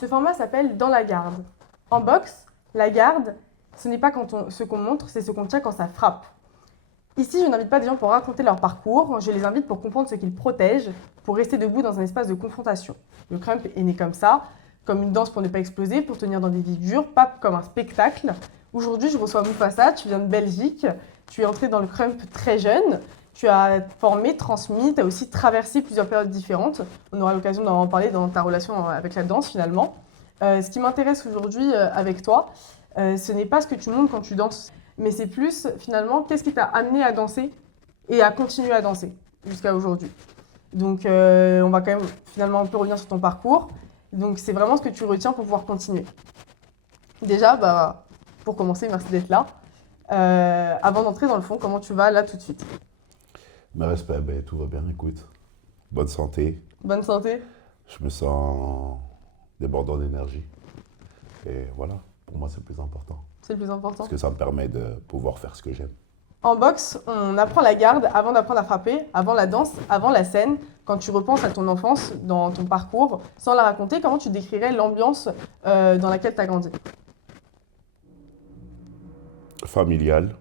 Ce format s'appelle Dans la garde. En boxe, la garde, ce n'est pas ce qu'on montre, c'est ce qu'on tient quand ça frappe. Ici, je n'invite pas des gens pour raconter leur parcours, je les invite pour comprendre ce qu'ils protègent, pour rester debout dans un espace de confrontation. Le crump est né comme ça, comme une danse pour ne pas exploser, pour tenir dans des vies dures, pas comme un spectacle. Aujourd'hui, je reçois Mufasa, tu viens de Belgique, tu es entré dans le crump très jeune, tu as formé, transmis, tu as aussi traversé plusieurs périodes différentes. On aura l'occasion d'en parler dans ta relation avec la danse finalement. Ce qui m'intéresse aujourd'hui avec toi, ce n'est pas ce que tu montres quand tu danses, mais c'est plus finalement qu'est-ce qui t'a amené à danser et à continuer à danser jusqu'à aujourd'hui. Donc on va quand même finalement un peu revenir sur ton parcours. Donc c'est vraiment ce que tu retiens pour pouvoir continuer. Déjà, pour commencer, merci d'être là. Avant d'entrer dans le fond, comment tu vas là tout de suite? Mes respects, ben, tout va bien, écoute. Bonne santé. Bonne santé? Je me sens débordant d'énergie. Et voilà, pour moi, c'est le plus important. C'est le plus Parce important. que ça me permet de pouvoir faire ce que j'aime. En boxe, on apprend la garde avant d'apprendre à frapper, avant la danse, avant la scène. Quand tu repenses à ton enfance, dans ton parcours, sans la raconter, comment tu décrirais l'ambiance dans laquelle tu as grandi? Familial,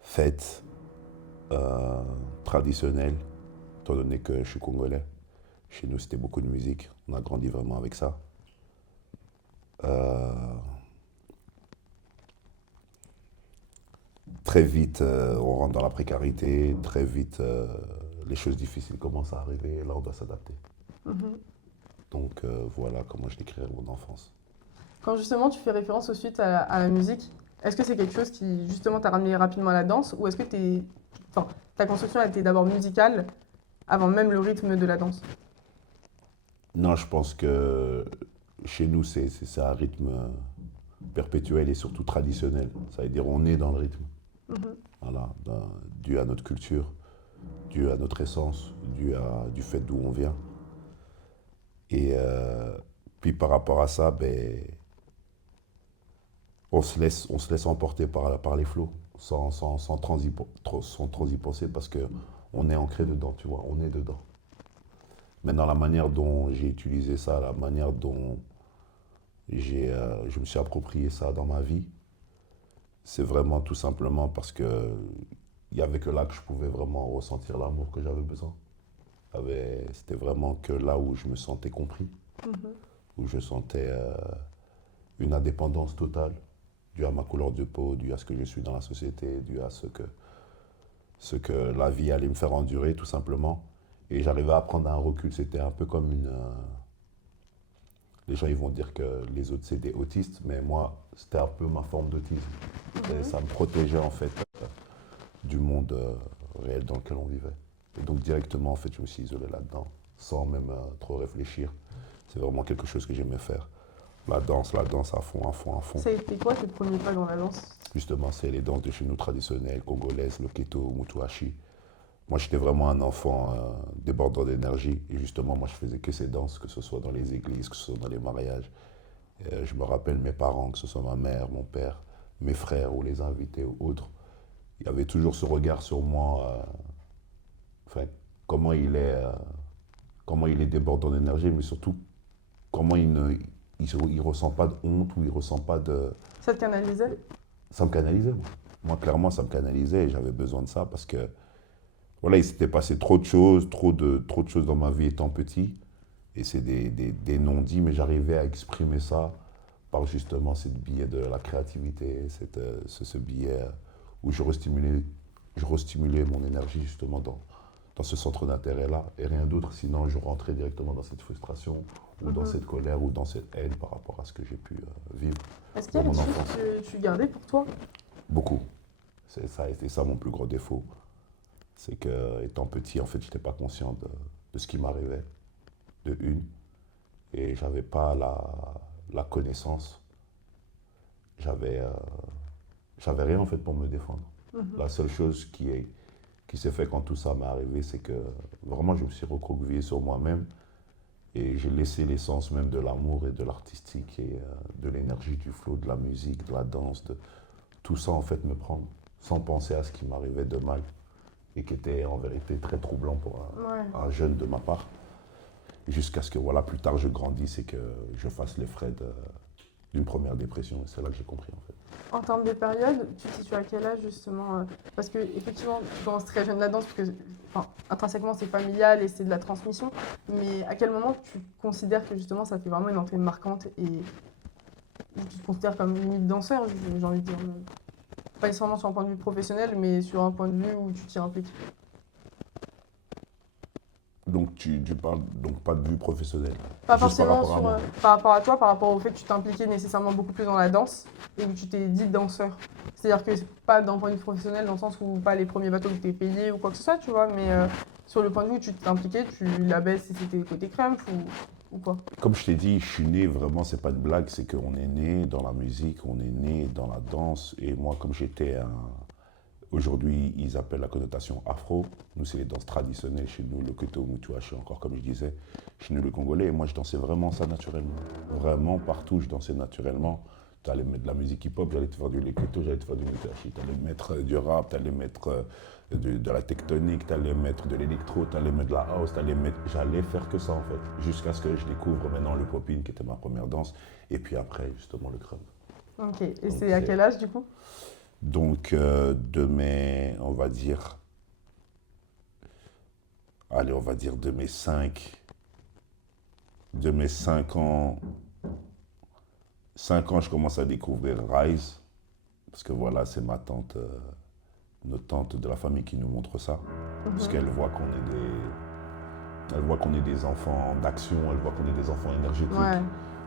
fête, euh, traditionnel, étant donné que je suis congolais. Chez nous, c'était beaucoup de musique. On a grandi vraiment avec ça. Euh, Très vite, on rentre dans la précarité. Très vite, les choses difficiles commencent à arriver. Et là, on doit s'adapter. Mhm. Donc voilà comment je décrirais mon enfance. Quand justement tu fais référence au suite à la musique, est-ce que c'est quelque chose qui justement t'a ramené rapidement à la danse ou est-ce que enfin, ta construction a été d'abord musicale avant même le rythme de la danse? Non, je pense que chez nous, c'est un rythme perpétuel et surtout traditionnel. Ça veut dire on est dans le rythme. Mhm. Voilà, dû à notre culture, dû à notre essence, du fait d'où on vient. Et puis par rapport à ça, ben, on se laisse emporter par les flots, sans trop y penser parce que on est ancré dedans, tu vois, on est dedans. Maintenant, la manière dont j'ai utilisé ça, la manière dont je me suis approprié ça dans ma vie, c'est vraiment tout simplement parce que il n'y avait que là que je pouvais vraiment ressentir l'amour que j'avais besoin. C'était vraiment que là où je me sentais compris, Mhm. où je sentais une indépendance totale, due à ma couleur de peau, due à ce que je suis dans la société, due à ce que la vie allait me faire endurer, tout simplement. Et j'arrivais à prendre un recul. C'était un peu comme une. Les gens ils vont dire que les autres c'est des autistes, mais moi c'était un peu ma forme d'autisme. Et Mhm. ça me protégeait en fait du monde réel dans lequel on vivait. Et donc directement en fait je me suis isolé là-dedans, sans même trop réfléchir. C'est vraiment quelque chose que j'aimais faire. La danse à fond, à fond, à fond. Ça a été quoi tes premiers pas dans la danse? Justement, c'est les danses de chez nous traditionnelles, congolaises, le keto, mutuashi. Moi, j'étais vraiment un enfant débordant d'énergie. Et justement, moi, je faisais que ces danses, que ce soit dans les églises, que ce soit dans les mariages. Je me rappelle mes parents, que ce soit ma mère, mon père, mes frères ou les invités ou autres. Il y avait toujours ce regard sur moi. Enfin, comment il est, euh, comment il est débordant d'énergie, mais surtout comment il ressent pas de honte ou il ressent pas de. Ça te canalisait? Ça me canalisait, moi. Moi, clairement, ça me canalisait et j'avais besoin de ça parce que voilà, il s'était passé trop de choses, trop de choses dans ma vie étant petit. Et c'est des non-dits, mais j'arrivais à exprimer ça par justement ce biais de la créativité, ce biais où je restimulais mon énergie justement dans ce centre d'intérêt-là et rien d'autre, sinon je rentrais directement dans cette frustration ou dans Mhm. cette colère ou dans cette haine par rapport à ce que j'ai pu vivre Est-ce qu'il y dans avait mon des choses enfance. que tu gardais pour toi? Beaucoup. Ça a été ça mon plus gros défaut. C'est que, étant petit, en fait, je n'étais pas conscient de ce qui m'arrivait, de une, et j'avais pas la connaissance. J'avais j'avais rien, en fait, pour me défendre. Mhm. La seule chose qui s'est fait quand tout ça m'est arrivé, c'est que vraiment, je me suis recroquevillé sur moi-même et j'ai laissé l'essence même de l'amour et de l'artistique et de l'énergie, du flow, de la musique, de la danse, de tout ça, en fait, me prendre, sans penser à ce qui m'arrivait de mal et qui était en vérité très troublant pour Ouais. un jeune de ma part. jusqu'à ce que voilà, plus tard je grandisse et que je fasse les frais d'une première dépression. Et c'est là que j'ai compris en fait. En termes de période, tu te situes à quel âge justement parce que effectivement, tu commences très jeune là-dedans, parce que enfin, intrinsèquement c'est familial et c'est de la transmission, mais à quel moment tu considères que justement ça fait vraiment une entrée marquante et où tu te considères comme limite danseur, j'ai envie de dire. Pas nécessairement sur un point de vue professionnel, mais sur un point de vue où tu t'y impliques. Donc tu parles donc pas de vue professionnelle, Pas juste par forcément rapport à sur, moi. par rapport à toi, par rapport au fait que tu t'impliquais nécessairement beaucoup plus dans la danse et où tu t'es dit danseur. C'est-à-dire que c'est pas d'un point de vue professionnel, dans le sens où pas les premiers bateaux que tu t'es payé ou quoi que ce soit, tu vois, mais sur le point de vue où tu t'es impliqué, tu la baisses si c'était côté crump ou quoi. Comme je t'ai dit, je suis né vraiment, c'est pas une blague, c'est qu'on est né dans la musique, on est né dans la danse. Et moi, comme j'étais un. Aujourd'hui, ils appellent la connotation afro. Nous, c'est les danses traditionnelles chez nous, le keto, mutuashi, encore comme je disais, chez nous, le congolais. Et moi, je dansais vraiment ça naturellement. Vraiment, partout, je dansais naturellement. Tu allais mettre de la musique hip-hop, j'allais te faire du keto, j'allais te faire du mutuashi. Tu allais mettre du rap, tu allais mettre de la tectonique, tu allais mettre de l'électro, tu allais mettre de la house, j'allais faire que ça en fait. Jusqu'à ce que je découvre maintenant le popping, qui était ma première danse. Et puis après, justement, le crump. Ok, et Donc, c'est à quel âge du coup? Donc, de mes, on va dire, allez, on va dire de mes 5 ans, 5 ans, je commence à découvrir Rise, parce que voilà, c'est ma tante, notre tante de la famille qui nous montre ça, parce qu'elle voit elle voit qu'on est des enfants d'action, elle voit qu'on est des enfants énergétiques, Ouais.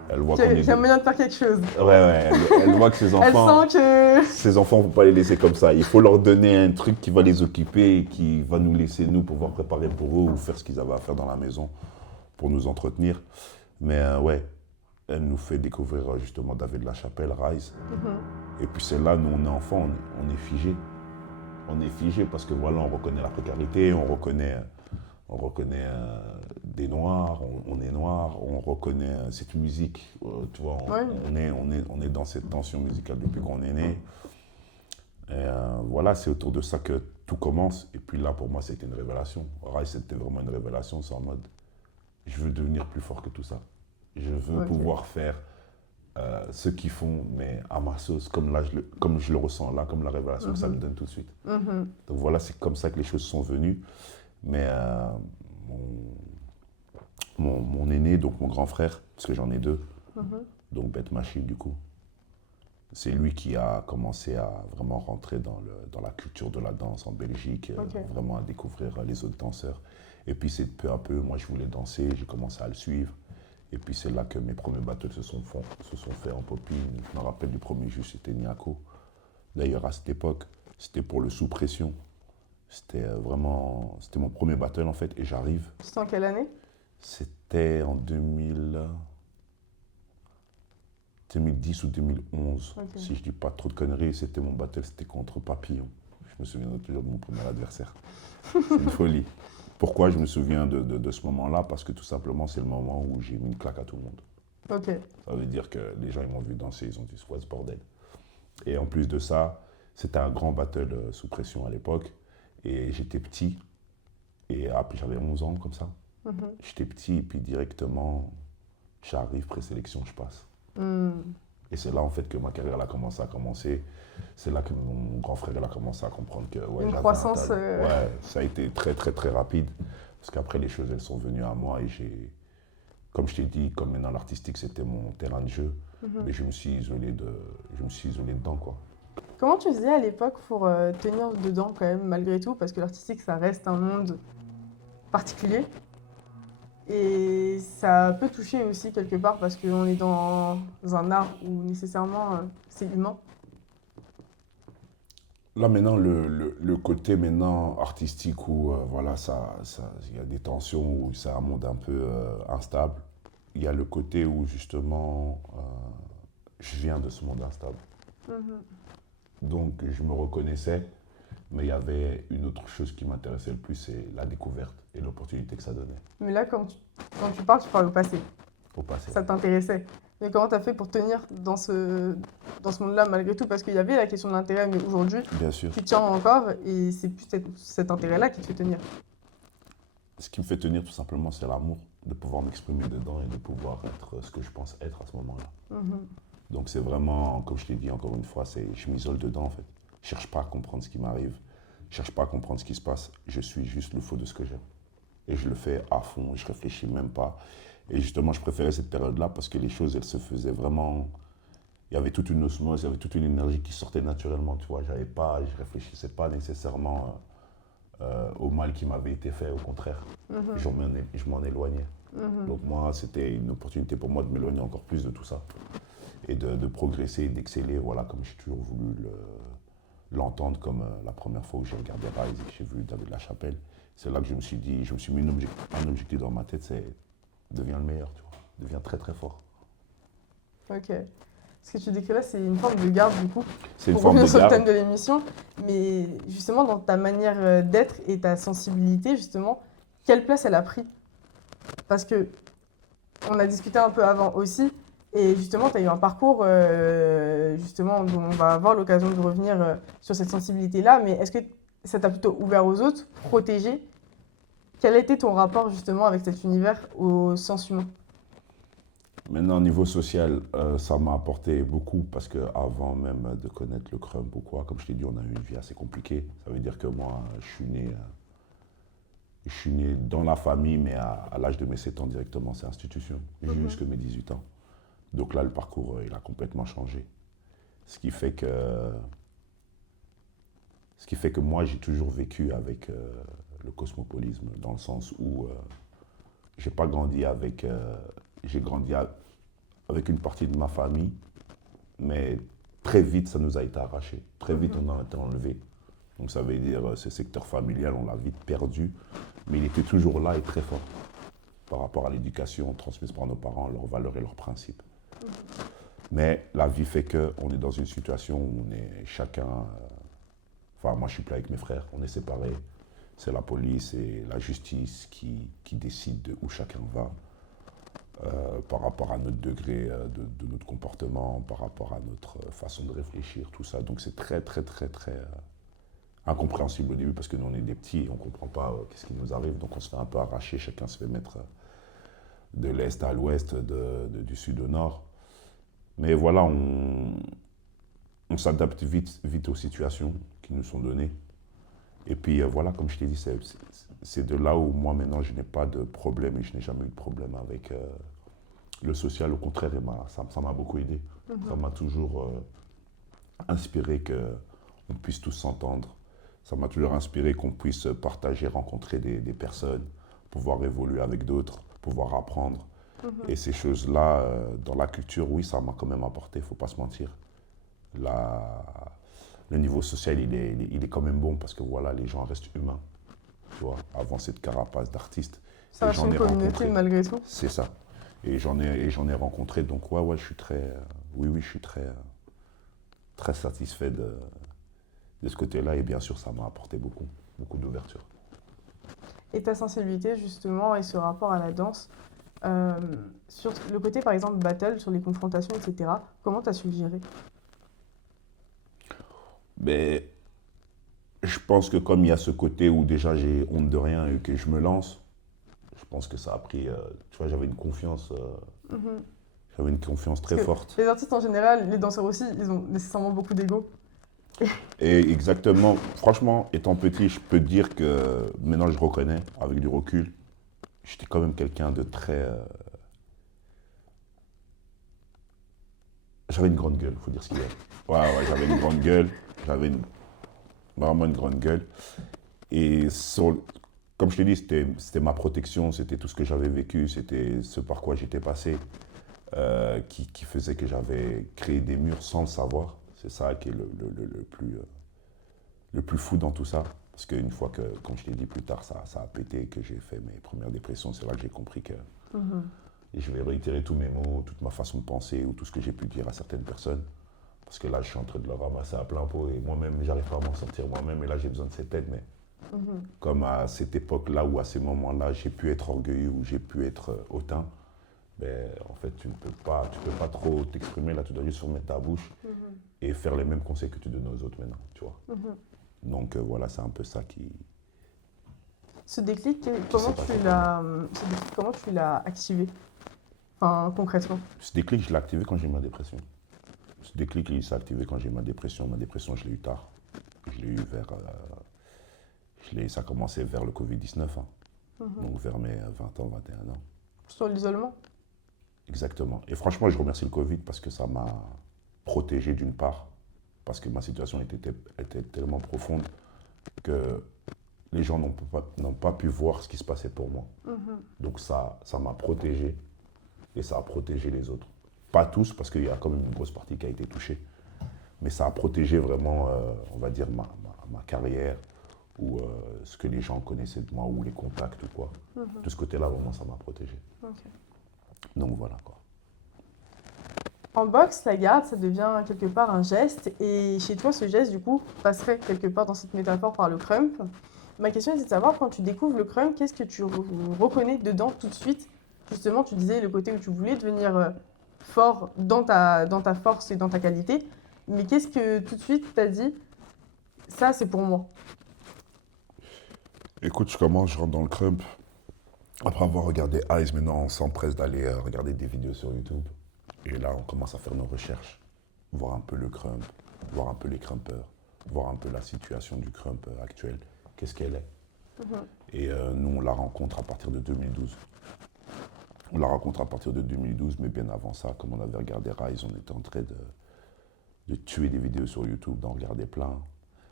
elle voit qu'on est J'ai moyen de faire quelque chose. Ouais, elle voit que ces enfants... Elle sent que... Ces enfants, il ne faut pas les laisser comme ça. Il faut leur donner un truc qui va les occuper et qui va nous laisser, nous, pouvoir préparer pour eux ou faire ce qu'ils avaient à faire dans la maison pour nous entretenir. Mais ouais, elle nous fait découvrir justement David Lachapelle, Rise. Et puis c'est là, nous, on est enfants, on est figé. On est figé parce que voilà, on reconnaît la précarité, on reconnaît des noirs, on est noir, on reconnaît cette musique, tu vois, Ouais. on est dans cette tension musicale depuis qu'on est né. Et voilà, c'est autour de ça que tout commence. Et puis là, pour moi, c'était une révélation. Rise, c'était vraiment une révélation, c'est en mode, je veux devenir plus fort que tout ça. Je veux pouvoir faire ce qu'ils font, mais à ma sauce, comme je le ressens là, comme la révélation que ça me donne tout de suite. Donc voilà, c'est comme ça que les choses sont venues. Mais mon aîné, donc mon grand frère, parce que j'en ai deux, donc Beth Machine du coup, c'est lui qui a commencé à vraiment rentrer dans la culture de la danse en Belgique, vraiment à découvrir les autres danseurs. Et puis c'est peu à peu, moi je voulais danser, j'ai commencé à le suivre. Et puis c'est là que mes premiers battles se sont faits en popping. Je me rappelle du premier juge, c'était Niako. D'ailleurs à cette époque, c'était pour le sous pression. C'était c'était mon premier battle en fait, et j'arrive. C'était en quelle année? C'était en 2010 ou 2011, si je dis pas trop de conneries. C'était mon battle, c'était contre Papillon. Je me souviens toujours de mon premier adversaire. C'est une folie. Pourquoi je me souviens de ce moment-là? Parce que tout simplement, c'est le moment où j'ai mis une claque à tout le monde. Ok. Ça veut dire que les gens, ils m'ont vu danser, ils ont dit, c'est quoi ce bordel? Et en plus de ça, c'était un grand battle sous pression à l'époque. Et j'étais petit, et puis j'avais 11 ans comme ça. J'étais petit, et puis directement, j'arrive, présélection, je passe. Et c'est là en fait que ma carrière a commencé à commencer. C'est là que mon grand frère a commencé à comprendre que une croissance. Ouais, ça a été très très très rapide. Parce qu'après les choses elles sont venues à moi et comme je t'ai dit, comme maintenant l'artistique c'était mon terrain de jeu, mais je me suis isolé dedans quoi. Comment tu faisais à l'époque pour tenir dedans quand même malgré tout, parce que l'artistique ça reste un monde particulier et ça peut toucher aussi quelque part parce qu'on est dans un art où nécessairement c'est humain. Là maintenant le côté maintenant artistique où voilà il y a des tensions, où c'est un monde un peu instable. Il y a le côté où justement je viens de ce monde instable. Donc je me reconnaissais, mais il y avait une autre chose qui m'intéressait le plus, c'est la découverte et l'opportunité que ça donnait. Mais là quand tu parles au passé. Au passé. Ça t'intéressait. Mais comment tu as fait pour tenir dans ce monde-là malgré tout? Parce qu'il y avait la question de l'intérêt, mais aujourd'hui, Bien sûr. tu tiens encore et c'est plus cet intérêt-là qui te fait tenir. Ce qui me fait tenir tout simplement, c'est l'amour de pouvoir m'exprimer dedans et de pouvoir être ce que je pense être à ce moment-là. Mhm. Donc c'est vraiment, comme je t'ai dit encore une fois, je m'isole dedans en fait. Je cherche pas à comprendre ce qui m'arrive, je cherche pas à comprendre ce qui se passe, je suis juste le faux de ce que j'aime. Et je le fais à fond, je réfléchis même pas. Et justement, je préférais cette période-là parce que les choses, elles se faisaient vraiment. Il y avait toute une osmose, il y avait toute une énergie qui sortait naturellement, tu vois. Je réfléchissais pas nécessairement au mal qui m'avait été fait, au contraire. Mhm. Je m'en éloignais. Mhm. Donc moi, c'était une opportunité pour moi de m'éloigner encore plus de tout ça et de progresser, d'exceller, voilà, comme j'ai toujours voulu l'entendre, comme la première fois où j'ai regardé Rise et que j'ai vu David Lachapelle. C'est là que je me suis dit, je me suis mis un objectif dans ma tête, c'est deviens le meilleur, tu vois, deviens très très fort. Ok. Ce que tu décris là, c'est une forme de garde, du coup, C'est une pour forme revenir de sur le thème garde. de l'émission. Mais justement, dans ta manière d'être et ta sensibilité, justement, quelle place elle a pris? Parce que on a discuté un peu avant aussi, et justement, tu as eu un parcours, justement, dont on va avoir l'occasion de revenir sur cette sensibilité-là, mais est-ce que ça t'a plutôt ouvert aux autres, protégé? Quel a été ton rapport, justement, avec cet univers au sens humain? Maintenant, au niveau social, ça m'a apporté beaucoup parce que avant même de connaître le crump ou quoi, comme je t'ai dit, on a eu une vie assez compliquée. Ça veut dire que moi, je suis né dans la famille, mais à l'âge de mes 7 ans directement, c'est institution, Mhm. jusque mes 18 ans. Donc là, le parcours, il a complètement changé. Ce qui fait que, ce qui fait que moi, j'ai toujours vécu avec le cosmopolisme, dans le sens où j'ai pas grandi avec, j'ai grandi avec une partie de ma famille, mais très vite, ça nous a été arraché. Très vite, Mhm. on a été enlevé. Donc ça veut dire, ce secteur familial, on l'a vite perdu, mais il était toujours là et très fort par rapport à l'éducation transmise par nos parents, leurs valeurs et leurs principes. Mais la vie fait qu'on est dans une situation où on est chacun. Enfin, moi, je suis plus avec mes frères, on est séparés. C'est la police et la justice qui décident de où chacun va par rapport à notre degré de notre comportement, par rapport à notre façon de réfléchir, tout ça. Donc, c'est très, très, très, très incompréhensible au début parce que nous, on est des petits et on ne comprend pas qu'est-ce qui nous arrive. Donc, on se fait un peu arracher, chacun se fait mettre de l'est à l'ouest, du sud au nord. Mais voilà, on s'adapte vite, vite aux situations qui nous sont données. Et puis voilà, comme je t'ai dit, c'est de là où moi maintenant je n'ai pas de problème et je n'ai jamais eu de problème avec le social. Au contraire, ça m'a beaucoup aidé. Ça Mhm. m'a toujours inspiré qu'on puisse tous s'entendre. Ça m'a toujours inspiré qu'on puisse partager, rencontrer des personnes, pouvoir évoluer avec d'autres, pouvoir apprendre. Mhm. Et ces choses-là, dans la culture, oui, ça m'a quand même apporté, il ne faut pas se mentir. La, le niveau social, il est quand même bon parce que voilà, les gens restent humains. Tu vois, avant cette carapace d'artistes. Ça Et reste j'en une ai communauté rencontré. malgré tout. C'est ça. Et j'en ai rencontré. Donc ouais, ouais, je suis très, oui, oui, je suis très, très satisfait de ce côté-là. Et bien sûr, ça m'a apporté beaucoup, beaucoup d'ouverture. Et ta sensibilité, justement, et ce rapport à la danse, euh, sur le côté, par exemple, battle, sur les confrontations, etc., comment tu as su le gérer? Mais je pense que comme il y a ce côté où déjà j'ai honte de rien et que je me lance, je pense que ça a pris, tu vois, Mhm. j'avais une confiance Parce très que forte. les artistes en général, les danseurs aussi, ils ont nécessairement beaucoup d'ego. Et exactement, franchement, étant petit, je peux te dire que maintenant je reconnais, avec du recul, j'étais quand même quelqu'un de très. J'avais une grande gueule, il faut dire ce qu'il y a. Ouais, ouais, j'avais une grande gueule, j'avais vraiment une grande gueule. Et comme je te dis, c'était ma protection, c'était tout ce que j'avais vécu, c'était ce par quoi j'étais passé, qui faisait que j'avais créé des murs sans le savoir. C'est ça qui est le plus fou dans tout ça. Parce qu'une fois que, comme je t'ai dit plus tard, ça a pété, que j'ai fait mes premières dépressions, c'est là que j'ai compris que Mhm. et je vais réitérer tous mes mots, toute ma façon de penser ou tout ce que j'ai pu dire à certaines personnes. Parce que là, je suis en train de le ramasser à plein pot et moi-même, j'arrive pas à m'en sortir moi-même. Et là, j'ai besoin de cette aide. Mais Mhm. comme à cette époque-là ou à ces moments-là, j'ai pu être orgueilleux ou j'ai pu être hautain, ben, en fait, tu peux pas trop t'exprimer. Là, tu dois juste fermer ta bouche Mhm. et faire les mêmes conseils que tu donnes aux autres maintenant, tu vois. Mhm. Donc voilà, c'est un peu ça Ce déclic, Je sais pas comment tu l'as activé? Enfin, concrètement. Ce déclic, je l'ai activé quand j'ai eu ma dépression. Ce déclic, il s'est activé quand j'ai eu ma dépression. Ma dépression, je l'ai eu tard. Je l'ai eu vers. Ça a commencé vers le Covid-19, hein. Donc vers mes 20 ans, 21 ans. Sur l'isolement? Exactement. Et franchement, je remercie le Covid parce que ça m'a protégé d'une part, parce que ma situation était tellement profonde que les gens n'ont pas pu voir ce qui se passait pour moi. Donc ça m'a protégé et ça a protégé les autres. Pas tous, parce qu'il y a quand même une grosse partie qui a été touchée, mais ça a protégé vraiment, on va dire, ma carrière ou ce que les gens connaissaient de moi ou les contacts ou quoi. De ce côté-là, vraiment, ça m'a protégé. Ok. Donc voilà quoi. En boxe, la garde, ça devient quelque part un geste. Et chez toi, ce geste, du coup, passerait quelque part dans cette métaphore par le crump. Ma question est de savoir, quand tu découvres le crump, qu'est-ce que tu reconnais dedans tout de suite? Justement, tu disais le côté où tu voulais devenir fort dans ta force et dans ta qualité. Mais qu'est-ce que tout de suite t'as dit, ça c'est pour moi? Écoute, je commence, je rentre dans le crump. Après avoir regardé Eyes, maintenant on s'empresse d'aller regarder des vidéos sur YouTube. Et là, on commence à faire nos recherches, voir un peu le crump, voir un peu les crumpers, voir un peu la situation du crump actuel, qu'est-ce qu'elle est. Et nous, on la rencontre à partir de 2012. On la rencontre à partir de 2012, mais bien avant ça, comme on avait regardé Rise, on était en train de tuer des vidéos sur YouTube, d'en regarder plein.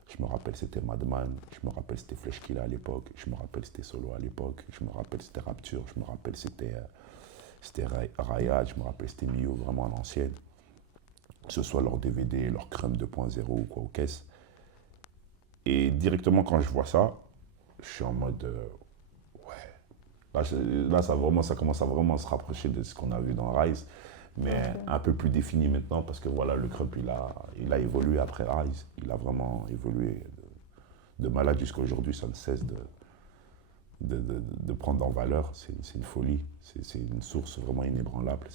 Je me rappelle c'était Madman, je me rappelle c'était Flesh Killer à l'époque, je me rappelle c'était Solo à l'époque, je me rappelle c'était Rapture, je me rappelle c'était Rayad, je me rappelle c'était Mio, vraiment à l'ancienne. Que ce soit leur DVD, leur Crump 2.0 ou quoi au caisse. Et directement quand je vois ça, je suis en mode ouais. Là, ça commence à vraiment se rapprocher de ce qu'on a vu dans Rise, mais un peu plus défini maintenant parce que voilà, le Crump il a évolué après Rise. Il a vraiment évolué de malade jusqu'à aujourd'hui. Ça ne cesse de prendre en valeur. C'est une folie. C'est une source vraiment inébranlable.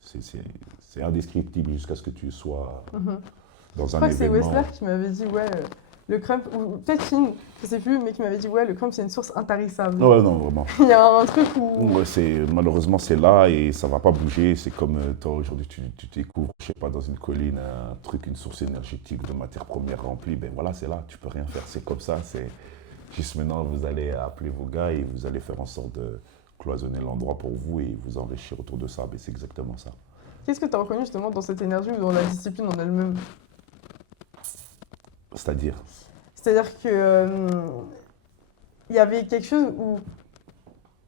C'est indescriptible jusqu'à ce que tu sois dans Je un crois que c'est événement. Wessler qui m'avait dit, ouais, le crump, ou peut-être Finn, je sais plus, mais qui m'avait dit, ouais, le crump c'est une source intarissable. Ouais, non, vraiment. Il y a un truc où. Ouais, malheureusement, c'est là et ça va pas bouger. C'est comme toi, aujourd'hui, tu découvres, je sais pas, dans une colline, un truc, une source énergétique de matière première remplie. Ben voilà, c'est là, tu peux rien faire. C'est comme ça. C'est juste maintenant, vous allez appeler vos gars et vous allez faire en sorte de cloisonner l'endroit pour vous et vous enrichir autour de ça. Ben, c'est exactement ça. Qu'est-ce que tu as reconnu justement dans cette énergie ou dans la discipline en elle-même? C'est-à-dire, C'est-à-dire que il y avait quelque chose où,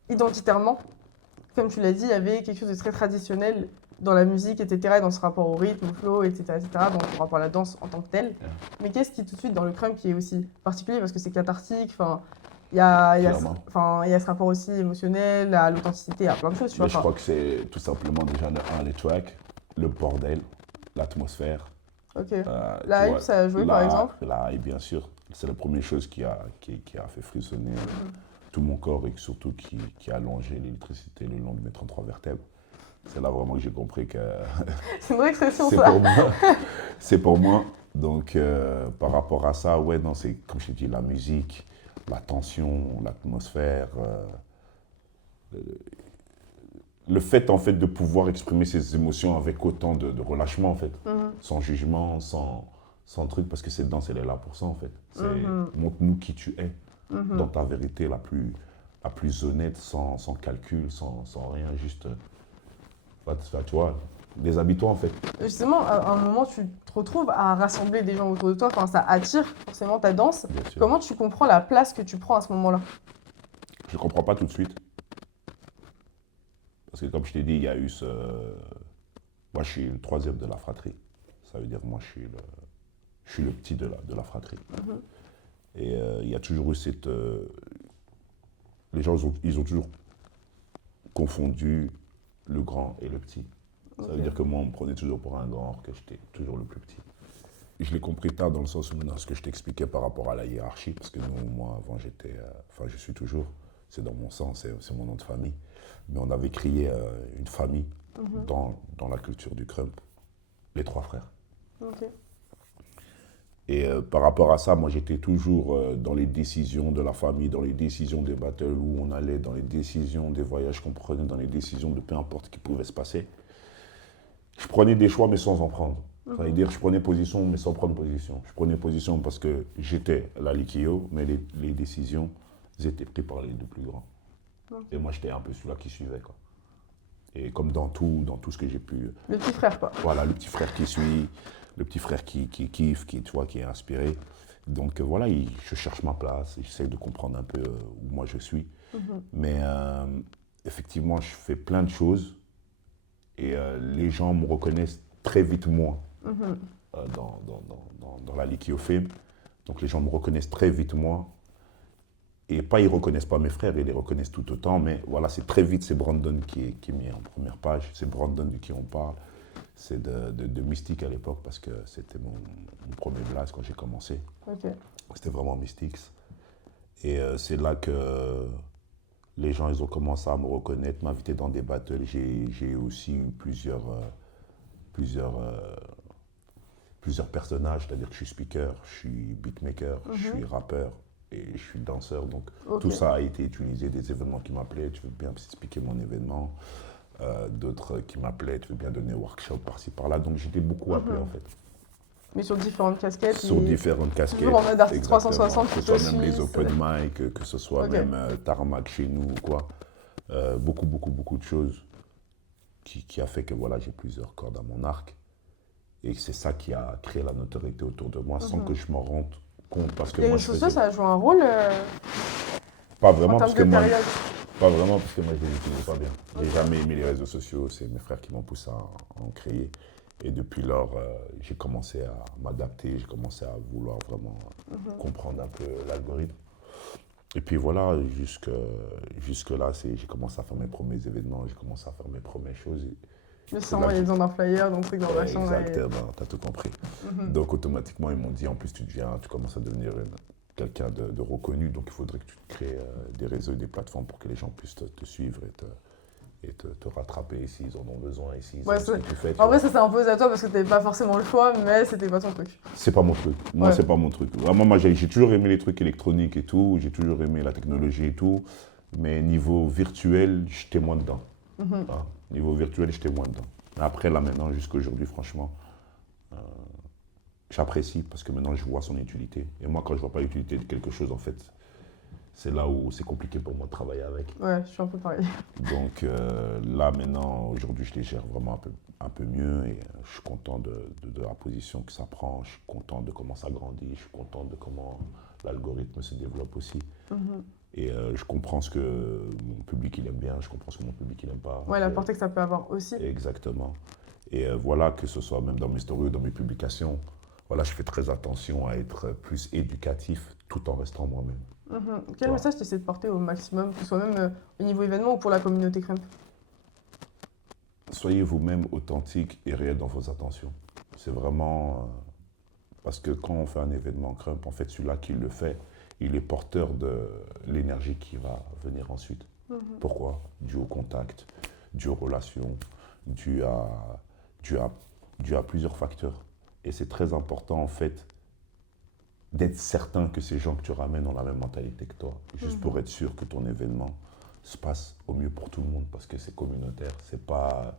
identitairement, comme tu l'as dit, il y avait quelque chose de très traditionnel dans la musique, etc., et dans ce rapport au rythme, au flow, etc., donc le rapport à la danse en tant que tel. Mais qu'est-ce qui, tout de suite, dans le crump, qui est aussi particulier, parce que c'est cathartique, enfin, clairement. il y a ce rapport aussi émotionnel, à l'authenticité, à plein de choses, tu Mais vois. je crois que c'est tout simplement déjà les tracks, le bordel, l'atmosphère. Ok. Tu La hype, vois, ça a joué, par exemple? La hype, bien sûr. C'est la première chose qui a fait frissonner tout mon corps et surtout qui a allongé l'électricité le long de mes 33 vertèbres. C'est là vraiment que j'ai compris que C'est une vraie expression, c'est ça. pour moi. C'est pour moi. Donc, par rapport à ça, ouais, non, c'est comme je t'ai dit, la musique, la tension, l'atmosphère, le fait en fait de pouvoir exprimer ses émotions avec autant de relâchement en fait, sans jugement, sans truc, parce que cette danse elle est là pour ça en fait. Montre-nous qui tu es, dans ta vérité la plus honnête, sans calcul, sans rien, juste, tu vois, déshabille-toi en fait. Justement, à un moment, tu te retrouves à rassembler des gens autour de toi, enfin, ça attire forcément ta danse. Bien sûr. Comment tu comprends la place que tu prends à ce moment-là? Je comprends pas tout de suite, parce que comme je t'ai dit, il y a eu moi je suis le troisième de la fratrie, ça veut dire moi je suis le petit de la fratrie. Et il y a toujours eu cette. Les gens, ils ont toujours confondu le grand et le petit. Ça veut dire que moi, on me prenait toujours pour un grand, alors que j'étais toujours le plus petit. Et je l'ai compris tard dans le sens où, dans ce que je t'expliquais par rapport à la hiérarchie, parce que nous, moi, avant, j'étais. Enfin, je suis toujours. C'est dans mon sang, c'est mon nom de famille. Mais on avait créé une famille dans la culture du crump, les trois frères. Ok. Et par rapport à ça, moi j'étais toujours dans les décisions de la famille, dans les décisions des battles où on allait, dans les décisions des voyages qu'on prenait, dans les décisions de peu importe ce qui pouvait se passer. Je prenais des choix mais sans en prendre. Ça veut dire je prenais position mais sans prendre position. Je prenais position parce que j'étais la Likio, mais les décisions étaient prises par les deux plus grands. Et moi j'étais un peu celui-là qui suivait, quoi. Et comme dans tout ce que j'ai pu. Le petit frère, quoi. Voilà, le petit frère qui suit, le petit frère qui kiffe, qui, tu vois, qui est inspiré. Donc voilà, je cherche ma place, j'essaie de comprendre un peu où moi je suis. Mais effectivement, je fais plein de choses et les gens me reconnaissent très vite moi dans la Likio Fame. Donc les gens me reconnaissent très vite moi. Et pas, ils ne reconnaissent pas mes frères, ils les reconnaissent tout autant, mais voilà, c'est très vite, c'est Brandon qui est mis en première page, c'est Brandon de qui on parle, c'est de Mystique à l'époque, parce que c'était mon premier blast quand j'ai commencé. Ok. C'était vraiment Mystics. Et c'est là que les gens, ils ont commencé à me reconnaître, m'inviter dans des battles. J'ai aussi eu plusieurs personnages, c'est-à-dire que je suis speaker, je suis beatmaker, je suis rappeur, et je suis danseur, donc tout ça a été utilisé, des événements qui m'appelaient, tu veux bien expliquer mon événement, d'autres qui m'appelaient, tu veux bien donner un workshop par-ci par-là, donc j'étais beaucoup appelé en fait. Mais sur différentes casquettes. Sur différentes casquettes. Toujours en mode artiste 360, que ce soit même les open mic, que ce soit même Tarmac chez nous ou quoi. Beaucoup de choses qui a fait que voilà, j'ai plusieurs cordes à mon arc. Et c'est ça qui a créé la notoriété autour de moi sans que je m'en rende compte. Parce que les réseaux sociaux, ça joue un rôle pas vraiment, en parce termes que de moi, période. pas vraiment parce que moi je les utilise pas bien. J'ai jamais aimé les réseaux sociaux, c'est mes frères qui m'ont poussé à en créer. Et depuis lors, j'ai commencé à m'adapter, j'ai commencé à vouloir vraiment comprendre un peu l'algorithme. Et puis voilà, jusque là, j'ai commencé à faire mes premiers événements, j'ai commencé à faire mes premières choses. Le sang, il y a besoin d'un flyer, donc c'est dans la chambre. Exactement, t'as tout compris. Donc automatiquement, ils m'ont dit, en plus tu commences à devenir quelqu'un de reconnu, donc il faudrait que tu te crées des réseaux et des plateformes pour que les gens puissent te suivre et te rattraper s'ils en ont besoin et s'ils aiment ce que tu fais. En vrai, ça s'est imposé à toi parce que t'avais pas forcément le choix, mais c'était pas ton truc. C'est pas mon truc. Moi, c'est pas mon truc. Vraiment, moi, j'ai toujours aimé les trucs électroniques et tout, j'ai toujours aimé la technologie et tout, mais niveau virtuel, j'étais moins dedans. Niveau virtuel, j'étais moins dedans. Après, là, maintenant, jusqu'à aujourd'hui, franchement, j'apprécie parce que maintenant, je vois son utilité. Et moi, quand je vois pas l'utilité de quelque chose, en fait, c'est là où c'est compliqué pour moi de travailler avec. Ouais, je suis un peu pareil. Donc là, maintenant, aujourd'hui, je les gère vraiment un peu mieux et je suis content de la position que ça prend. Je suis content de comment ça grandit. Je suis content de comment l'algorithme se développe aussi. Et je comprends ce que mon public il aime bien, je comprends ce que mon public il n'aime pas. Ouais, la portée que ça peut avoir aussi. Exactement. Et voilà, que ce soit même dans mes stories ou dans mes publications, voilà, je fais très attention à être plus éducatif tout en restant moi-même. Quel message tu essaies de porter au maximum, que ce soit même au niveau événement ou pour la communauté Crump? Soyez vous-même authentique et réel dans vos attentions. C'est vraiment... parce que quand on fait un événement Crump, en fait, celui-là qui le fait, il est porteur de l'énergie qui va venir ensuite. Pourquoi? Dû au contact, dû aux relations, dû à plusieurs facteurs. Et c'est très important, en fait, d'être certain que ces gens que tu ramènes ont la même mentalité que toi. Juste pour être sûr que ton événement se passe au mieux pour tout le monde, parce que c'est communautaire, c'est pas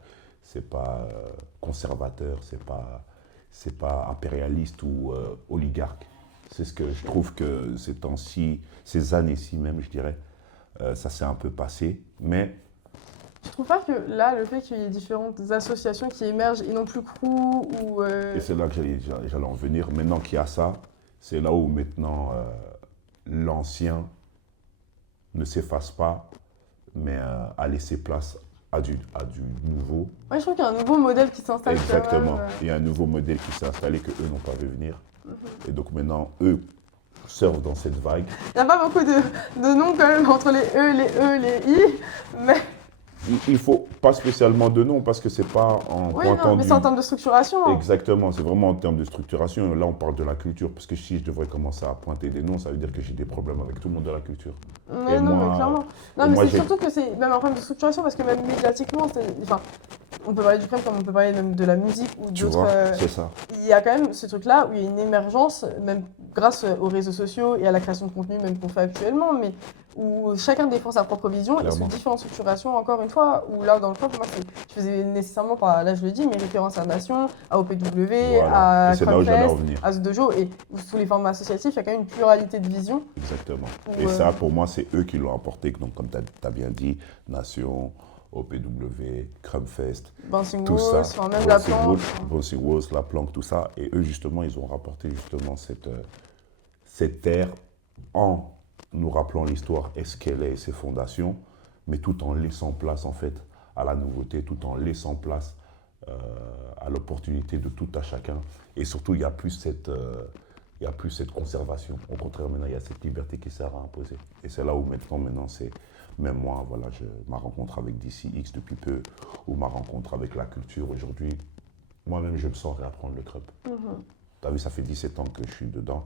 conservateur, c'est pas impérialiste ou oligarque. C'est ce que je trouve que ces temps-ci, ces années-ci même, je dirais, ça s'est un peu passé, mais... Tu trouves pas que là, le fait qu'il y ait différentes associations qui émergent et non plus crew ou... Et c'est là que j'allais en venir. Maintenant qu'il y a ça, c'est là où maintenant l'ancien ne s'efface pas, mais a laissé place à du nouveau. Ouais, je trouve qu'il y a un nouveau modèle qui s'installe. Exactement. Il y a un nouveau modèle qui s'est installé que eux n'ont pas vu venir. Et donc maintenant, eux surfent dans cette vague. Il n'y a pas beaucoup de noms quand même entre les E, les I, mais... Il faut pas spécialement de nom parce que c'est pas en pointant non, mais c'est en termes de structuration. Exactement, c'est vraiment en termes de structuration. Là, on parle de la culture parce que si je devrais commencer à pointer des noms, ça veut dire que j'ai des problèmes avec tout le monde de la culture. Mais non, mais clairement. Non, mais c'est surtout que c'est même un problème de structuration parce que même médiatiquement, enfin, on peut parler du crème comme on peut parler même de la musique ou Tu d'autres. vois, c'est ça. Il y a quand même ce truc-là où il y a une émergence, même grâce aux réseaux sociaux et à la création de contenu, même qu'on fait actuellement, mais où chacun défend sa propre vision et sous Clairement. différentes structurations, encore une fois, où là, dans le club, moi, je faisais nécessairement, là je le dis, mes références à Nation, à OPW, Voilà. Et à c'est là où j'allais en Crumfest, venir. à The Dojo, et sous les formats associatifs, il y a quand même une pluralité de visions. Exactement. Où, Et ça, pour moi, c'est eux qui l'ont apporté. Donc, comme tu as bien dit, Nation, OPW, Crumfest, Bouncing tout ça. Walls, enfin, même la planche. Bouncing Walls, la planque, tout ça. Et eux, justement, ils ont rapporté justement cette terre en nous rappelant l'histoire et ce qu'elle est et ses fondations, mais tout en laissant place, en fait, à la nouveauté, tout en laissant place à l'opportunité de tout à chacun. Et surtout, il n'y a plus cette conservation. Au contraire, maintenant, il y a cette liberté qui sert à imposer. Et c'est là où maintenant c'est, même moi, voilà, ma rencontre avec DCX depuis peu, ou ma rencontre avec la culture aujourd'hui, moi-même, je me sens réapprendre le crump. Tu as vu, ça fait 17 ans que je suis dedans,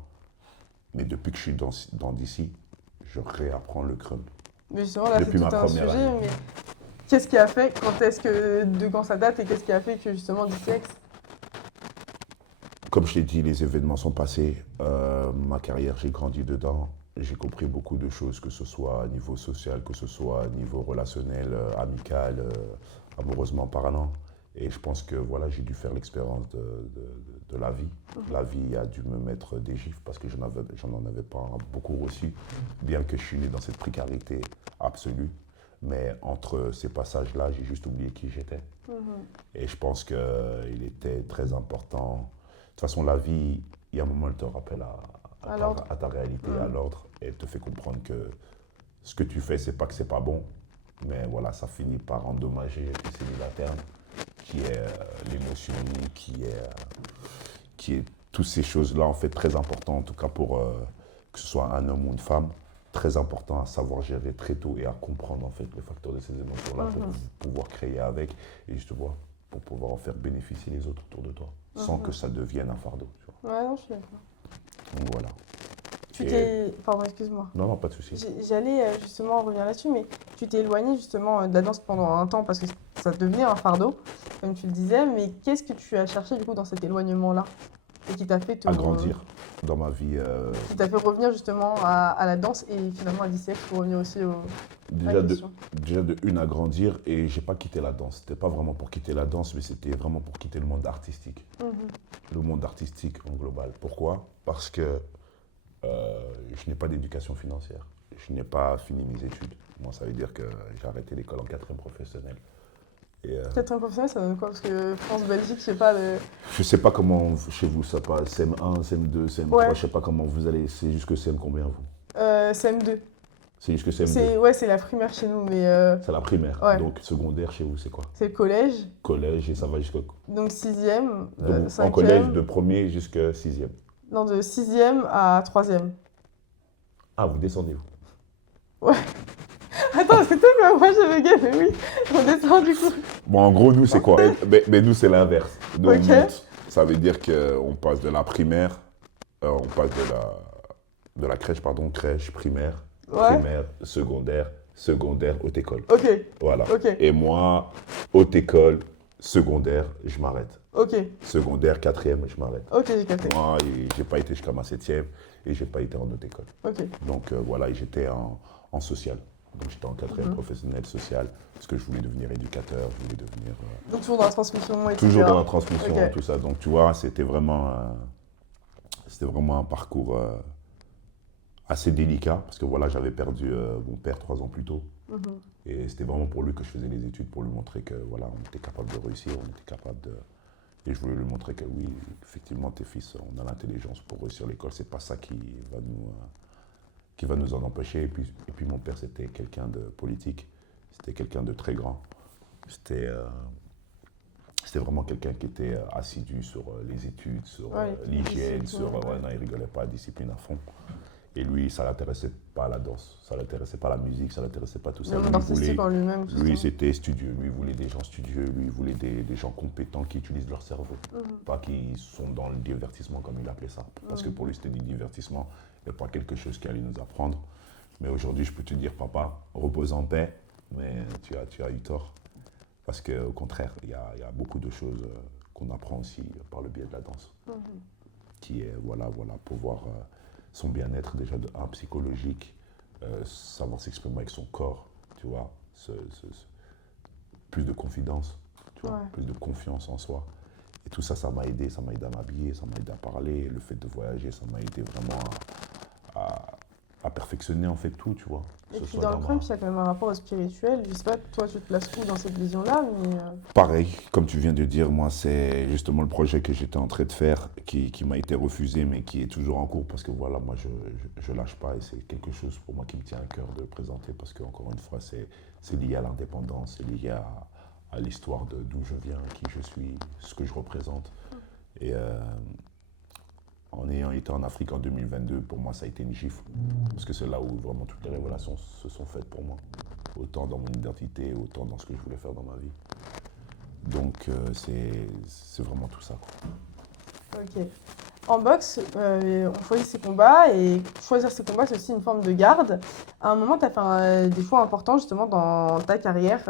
mais depuis que je suis dans DC, je réapprends le crump. Mais justement, là, c'est Depuis tout ma un première sujet, année. mais qu'est-ce qui a fait, de quand ça date et qu'est-ce qui a fait que justement DCX. Comme je l'ai dit, les événements sont passés. Ma carrière, j'ai grandi dedans. J'ai compris beaucoup de choses, que ce soit à niveau social, que ce soit à niveau relationnel, amical, amoureusement parlant. Et je pense que voilà, j'ai dû faire l'expérience de la vie. La vie a dû me mettre des gifles parce que j'en en avais pas beaucoup reçu, bien que je suis né dans cette précarité absolue. Mais entre ces passages-là, j'ai juste oublié qui j'étais. Et je pense qu'il était très important. De toute façon, la vie, il y a un moment, elle te rappelle à ta réalité, à l'ordre, et elle te fait comprendre que ce que tu fais, c'est pas que c'est pas bon, mais voilà, ça finit par endommager, et puis c'est mis à terme, qui est l'émotion, qui est toutes ces choses-là, en fait, très importantes, en tout cas pour que ce soit un homme ou une femme, très important à savoir gérer très tôt et à comprendre, en fait, le facteur de ces émotions-là pour pouvoir créer avec, et justement, pour pouvoir en faire bénéficier les autres autour de toi, sans que ça devienne un fardeau. Tu vois. Ouais, non, je suis d'accord. Donc voilà. Pardon, excuse-moi. Non, pas de souci. J'allais justement revenir là-dessus, mais tu t'es éloigné justement de la danse pendant un temps parce que ça devenait un fardeau, comme tu le disais, mais qu'est-ce que tu as cherché du coup dans cet éloignement-là et qui t'a fait À grandir dans ma vie. Qui t'a fait revenir justement à la danse et finalement à DCX pour revenir aussi à la question. Déjà de une à grandir, et j'ai pas quitté la danse. C'était pas vraiment pour quitter la danse, mais c'était vraiment pour quitter le monde artistique. Le monde artistique en global. Pourquoi? Parce que je n'ai pas d'éducation financière. Je n'ai pas fini mes études. Moi, ça veut dire que j'ai arrêté l'école en 4e professionnel. Quatrième professionnel, ça donne quoi? Parce que France-Belgique, je sais pas. Je sais pas comment chez vous ça passe, CM1, CM2, CM3, Ouais. je sais pas comment vous allez, c'est jusque CM combien vous? CM2. C'est jusque CM2? Ouais, c'est la primaire chez nous, mais. C'est la primaire, ouais. Donc secondaire chez vous c'est quoi? C'est le collège. Collège et ça va jusqu'au... Donc 6e, Donc 5e. en collège de premier jusqu'à 6e? Non, de 6e à 3e. Ah, vous descendez vous? Ouais. Attends, c'est toi quoi? Moi j'avais gagné, mais oui, on descend du coup. Bon, en gros, nous, c'est quoi? Mais nous, c'est l'inverse. Nous, Ok. on monte. Ça veut dire qu'on passe de la primaire, on passe de la crèche, pardon, crèche, primaire, Ouais. primaire, secondaire, secondaire, haute école. Ok, Voilà. ok, Et moi, haute école, secondaire, je m'arrête. ok, Secondaire, 4e, je m'arrête. ok, j'ai capté. Moi, j'ai pas été jusqu'à ma 7e et j'ai pas été en haute école. Ok. Donc voilà, et j'étais en social. Donc j'étais en 4e professionnel social parce que je voulais devenir éducateur, je voulais devenir... Donc toujours dans la transmission, etc. toujours dans la transmission, Ok. tout ça. Donc tu vois, c'était vraiment un parcours assez délicat parce que voilà, j'avais perdu mon père 3 ans plus tôt. Et c'était vraiment pour lui que je faisais les études, pour lui montrer que voilà, on était capable de réussir, on était capable de... Et je voulais lui montrer que oui, effectivement, tes fils, on a l'intelligence pour réussir l'école, c'est pas ça qui va nous en empêcher. Et puis mon père, c'était quelqu'un de politique, c'était quelqu'un de très grand. C'était vraiment quelqu'un qui était assidu sur les études, sur l'hygiène, sur... non, il rigolait pas, discipline à fond. Et lui, ça ne l'intéressait pas la danse, ça ne l'intéressait pas la musique, ça ne l'intéressait pas tout ça. Le monde artistique en lui-même. Lui, c'était studieux. Lui, il voulait des gens studieux. Lui, il voulait des gens compétents qui utilisent leur cerveau. Pas qui sont dans le divertissement, comme il appelait ça. Parce que pour lui, c'était du divertissement et pas quelque chose qui allait nous apprendre. Mais aujourd'hui, je peux te dire, papa, repose en paix, mais tu as eu tort. Parce qu'au contraire, il y a beaucoup de choses qu'on apprend aussi par le biais de la danse, qui est, voilà, pour voir son bien-être déjà de un psychologique, savoir s'exprimer avec son corps, tu vois, plus de confidence, tu vois, Ouais. plus de confiance en soi. Et tout ça, ça m'a aidé à m'habiller, ça m'a aidé à parler. Le fait de voyager, ça m'a aidé vraiment à perfectionner en fait tout, tu vois. Que Et ce puis soit dans le dans crump, ma... il y a quand même un rapport au spirituel. Je sais pas, toi, tu te places où dans cette vision-là, mais Pareil, comme tu viens de dire, moi, c'est justement le projet que j'étais en train de faire qui m'a été refusé, mais qui est toujours en cours parce que voilà, moi, je lâche pas et c'est quelque chose pour moi qui me tient à cœur de présenter parce que, encore une fois, c'est lié à l'indépendance, c'est lié à l'histoire d'où je viens, qui je suis, ce que je représente. Et en ayant été en Afrique en 2022, pour moi, ça a été une gifle parce que c'est là où vraiment toutes les révélations se sont faites pour moi. Autant dans mon identité, autant dans ce que je voulais faire dans ma vie. Donc c'est vraiment tout ça, quoi. ok. En boxe, on choisit ses combats et choisir ses combats, c'est aussi une forme de garde. À un moment, tu as fait des choix importants justement dans ta carrière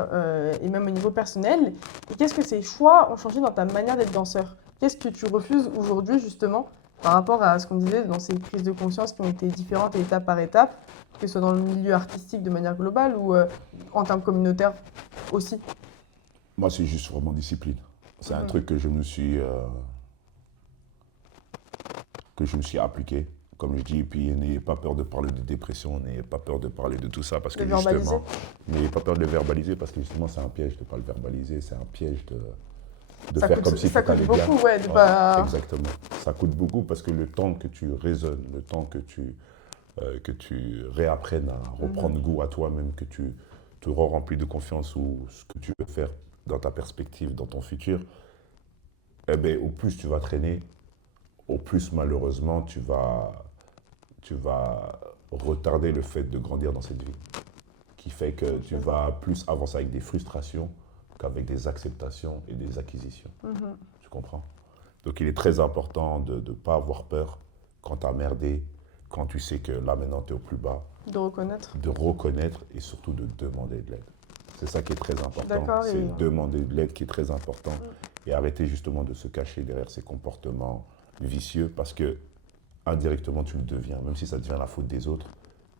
et même au niveau personnel. Et qu'est-ce que ces choix ont changé dans ta manière d'être danseur? Qu'est-ce que tu refuses aujourd'hui justement par rapport à ce qu'on disait dans ces prises de conscience qui ont été différentes étape par étape, que ce soit dans le milieu artistique de manière globale ou en termes communautaires aussi? Moi, c'est juste vraiment discipline. C'est un Mhm. truc que je me suis appliqué. Comme je dis, et puis n'ayez pas peur de parler de dépression, n'ayez pas peur de parler de tout ça, parce De que verbaliser? justement, n'ayez pas peur de le verbaliser, parce que justement, c'est un piège de ne pas le verbaliser, c'est un piège de faire comme si Ça tout coûte allait bien. beaucoup, ouais, de Voilà, pas. exactement. Ça coûte beaucoup parce que le temps que tu raisonnes, le temps que tu réapprennes à Mhm. reprendre goût à toi-même, que tu te re-remplis de confiance ou ce que tu veux faire dans ta perspective, dans ton futur, eh ben, au plus tu vas traîner, au plus malheureusement tu vas retarder le fait de grandir dans cette vie. Qui fait que tu vas plus avancer avec des frustrations qu'avec des acceptations et des acquisitions. Mhm. Tu comprends? Donc il est très important de ne pas avoir peur quand tu as merdé, quand tu sais que là maintenant tu es au plus bas, De reconnaître. de reconnaître et surtout de demander de l'aide. C'est ça qui est très Je suis important, d'accord. c'est demander de l'aide qui est très important et arrêter justement de se cacher derrière ces comportements vicieux parce que indirectement tu le deviens, même si ça devient la faute des autres,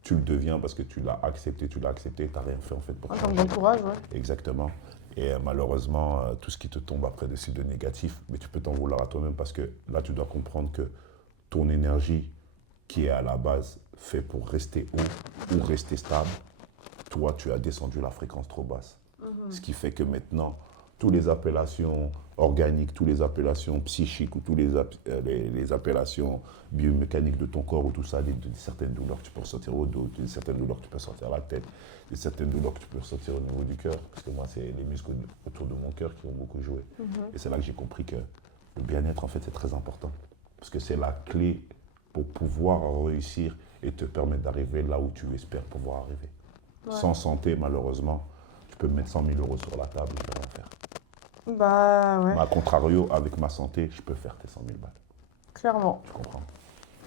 tu le deviens parce que tu l'as accepté, tu n'as rien fait en fait pour En termes changer. d'entourage, ouais. Exactement. Et malheureusement, tout ce qui te tombe après dessus de négatif, mais tu peux t'en vouloir à toi-même parce que là, tu dois comprendre que ton énergie, qui est à la base fait pour rester haut ou rester stable, toi, tu as descendu la fréquence trop basse. Ce qui fait que maintenant, toutes les appellations organiques, toutes les appellations psychiques ou toutes les appellations biomécaniques de ton corps ou tout ça, certaines douleurs que tu peux ressentir au dos, certaines douleurs que tu peux ressentir à la tête, certaines douleurs que tu peux ressentir au niveau du cœur, parce que moi, c'est les muscles autour de mon cœur qui ont beaucoup joué. Et c'est là que j'ai compris que le bien-être, en fait, c'est très important. Parce que c'est la clé pour pouvoir réussir et te permettre d'arriver là où tu espères pouvoir arriver. Ouais. Sans santé, malheureusement, tu peux me mettre 100 000 euros sur la table, je ne peux rien faire. Bah ouais, Mais à contrario, avec ma santé, je peux faire tes 100 000 balles. clairement. Tu comprends?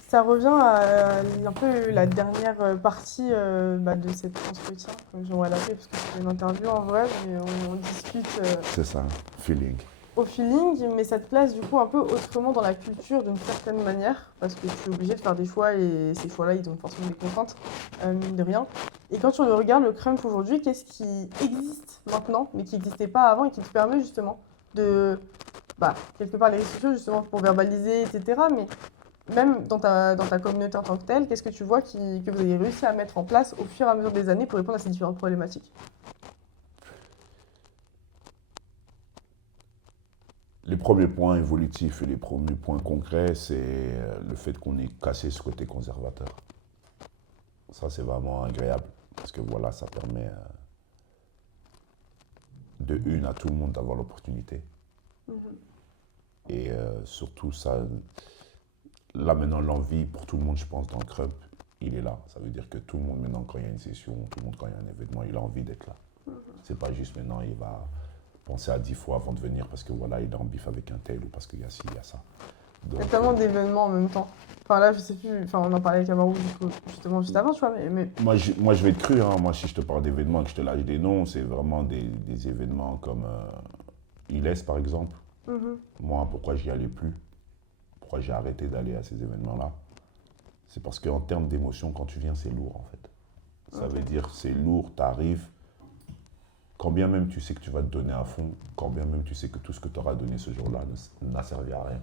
Ça revient à un peu la dernière partie de cette entretien, comme j'aimerais l'appeler, parce que c'est une interview en vrai, mais on discute C'est ça, feeling. au feeling, mais ça te place du coup un peu autrement dans la culture d'une certaine manière, parce que tu es obligé de faire des choix et ces choix-là, ils ont forcément des contraintes, mine de rien. Et quand tu le regardes, le crump aujourd'hui, qu'est-ce qui existe maintenant, mais qui n'existait pas avant et qui te permet justement de, quelque part les réseaux sociaux justement pour verbaliser, etc. Mais même dans ta communauté en tant que telle, qu'est-ce que tu vois que vous avez réussi à mettre en place au fur et à mesure des années pour répondre à ces différentes problématiques? Les premiers points évolutifs et les premiers points concrets, c'est le fait qu'on ait cassé ce côté conservateur. Ça, c'est vraiment agréable, parce que voilà, ça permet de une à tout le monde d'avoir l'opportunité. Et surtout, ça, là maintenant, l'envie pour tout le monde, je pense, dans le crump, il est là. Ça veut dire que tout le monde, maintenant, quand il y a une session, tout le monde, quand il y a un événement, il a envie d'être là. C'est pas juste maintenant, il va penser à 10 fois avant de venir parce que voilà, il est en bif avec un tel ou parce qu'il y a ci, il y a ça. Il y a Donc, tellement d'événements en même temps. Enfin là, je sais plus, enfin on en parlait avec Amaru du coup, justement juste avant, tu vois, mais... moi, je vais être cru, hein. Moi, si je te parle d'événements et que je te lâche des noms, c'est vraiment des événements comme ILES, par exemple. Mhm. Moi, pourquoi j'y allais plus? Pourquoi j'ai arrêté d'aller à ces événements-là? C'est parce qu'en termes d'émotion, quand tu viens, c'est lourd, en fait. Ça Ok. veut dire, c'est lourd, t'arrives, quand bien même tu sais que tu vas te donner à fond, quand bien même tu sais que tout ce que tu auras donné ce jour-là n'a servi à rien.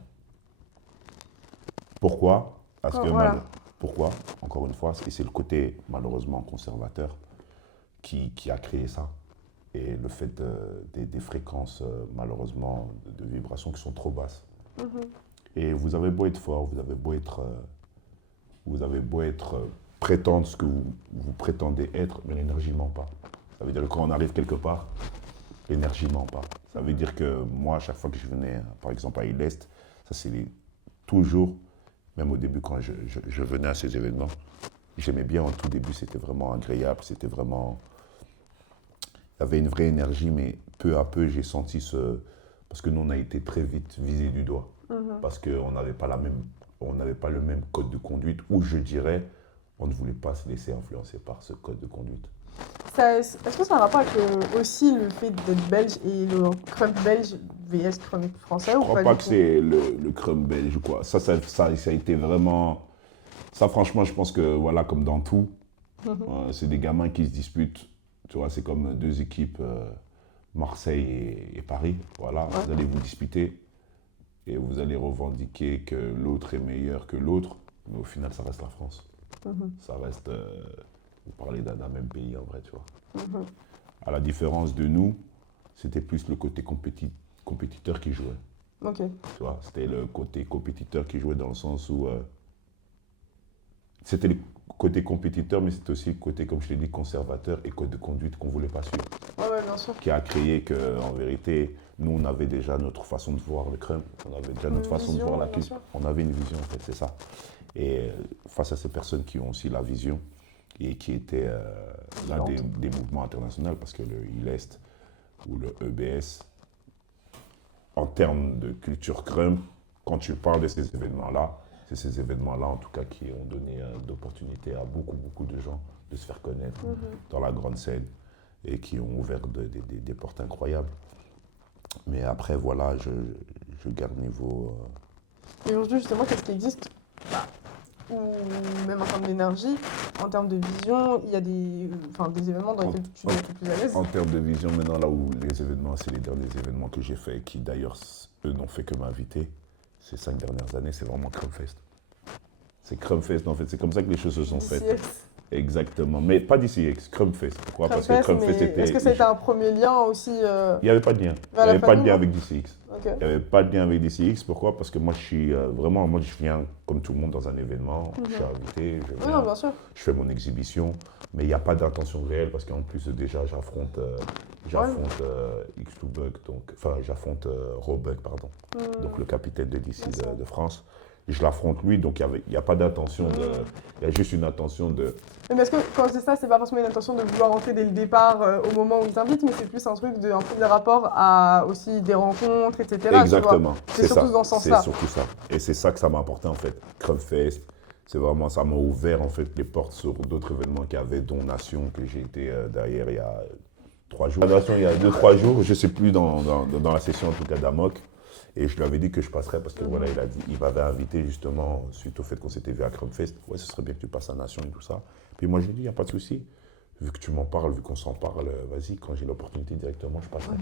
Pourquoi? Parce que Voilà. pourquoi? Encore une fois, et c'est le côté malheureusement conservateur qui a créé ça. Et le fait des fréquences malheureusement de vibrations qui sont trop basses. Mhm. Et vous avez beau être fort, vous avez beau être prétendre ce que vous prétendez être, mais l'énergie ment pas. Ça veut dire que quand on arrive quelque part, l'énergie ment pas. Ça veut dire que moi, à chaque fois que je venais, par exemple à Île-Est, ça c'est toujours, même au début quand je venais à ces événements, j'aimais bien au tout début, c'était vraiment agréable, c'était vraiment... Il y avait une vraie énergie, mais peu à peu, j'ai senti ce... Parce que nous, on a été très vite visés du doigt. Mhm. Parce qu'on n'avait pas on n'avait pas le même code de conduite, ou je dirais, on ne voulait pas se laisser influencer par ce code de conduite. Est-ce que ça a un rapport avec aussi le fait d'être belge et le crump belge vs crump français Je ou crois pas du pas que tout? c'est le crumb belge, quoi. Ça a été vraiment... Ça, franchement, je pense que, voilà, comme dans tout, Mhm. c'est des gamins qui se disputent. Tu vois, c'est comme deux équipes, Marseille et Paris. Voilà, Ouais. vous allez vous disputer et vous allez revendiquer que l'autre est meilleur que l'autre. Mais au final, ça reste la France. Mhm. Ça reste... vous parlez d'un même pays, en vrai, tu vois. Mhm. À la différence de nous, c'était plus le côté compétiteur qui jouait. Ok. Tu vois, c'était le côté compétiteur qui jouait dans le sens où c'était le côté compétiteur, mais c'était aussi le côté, comme je l'ai dit, conservateur et code de conduite qu'on ne voulait pas suivre. Ouais, bien sûr. Qui a créé qu'en vérité, nous, on avait déjà notre façon de voir le crème, on avait déjà notre Une façon de vision, voir la bien culture. sûr. On avait une vision, en fait, c'est ça. Et face à ces personnes qui ont aussi la vision et qui étaient l'un des mouvements internationaux, parce que le ILEST ou le EBS, en termes de culture crème, quand tu parles de ces événements-là, c'est ces événements-là, en tout cas, qui ont donné d'opportunités à beaucoup, beaucoup de gens de se faire connaître Mhm. dans la grande scène et qui ont ouvert des portes incroyables. Mais après, voilà, je garde niveau... Et aujourd'hui, justement, qu'est-ce qui existe? Bah, ou même en termes d'énergie, en termes de vision, il y a des événements dans en, lesquels tu dois être le plus à l'aise. en termes de vision, maintenant, là où les événements, c'est les derniers événements que j'ai faits, qui d'ailleurs, eux, n'ont fait que m'inviter, ces 5 dernières années, c'est vraiment Crumfest. C'est Crumfest, en fait, c'est comme ça que les choses se sont faites. DCX, Exactement, mais pas DCX, Crumfest. Pourquoi? Parce que Crumfest, mais Crumfest est-ce était... que ça a été un premier lien aussi Il n'y avait pas de lien. Il vers n'y la avait pas de famille, lien non? avec DCX. Ok. Il n'y avait pas de lien avec DCX. Pourquoi? Parce que moi, je suis vraiment, moi, je viens comme tout le monde dans un événement. Je suis invité, je Oui, non, viens, bien sûr. je fais mon exhibition, mais il n'y a pas d'intention réelle parce qu'en plus, déjà, j'affronte X2Bug, donc, enfin, j'affronte Robug, pardon, donc le capitaine de DC Bien sûr. de France. Et je l'affronte lui, donc il n'y a pas d'intention de. Il y a juste une intention de. Mais est-ce que quand je dis ça, c'est pas forcément une intention de vouloir entrer dès le départ au moment où ils t'invitent, mais c'est plus un truc un peu des rapports à aussi des rencontres, etc. Tu vois. Exactement, C'est surtout ça. dans ce C'est sens-là. surtout ça. Et c'est ça que ça m'a apporté en fait. Crumfest, c'est vraiment, ça m'a ouvert en fait les portes sur d'autres événements qu'il y avait, dont Nation, que j'ai été derrière il y a 3 jours. Nation, il y a 2, 3 jours, je ne sais plus, dans la session en tout cas d'Amok. Et je lui avais dit que je passerais parce que voilà, il m'avait invité justement suite au fait qu'on s'était vu à Crumfest. Ouais, ce serait bien que tu passes à Nation et tout ça. Puis moi, je lui ai dit, il n'y a pas de souci. Vu que tu m'en parles, vu qu'on s'en parle, vas-y, quand j'ai l'opportunité directement, je passerai.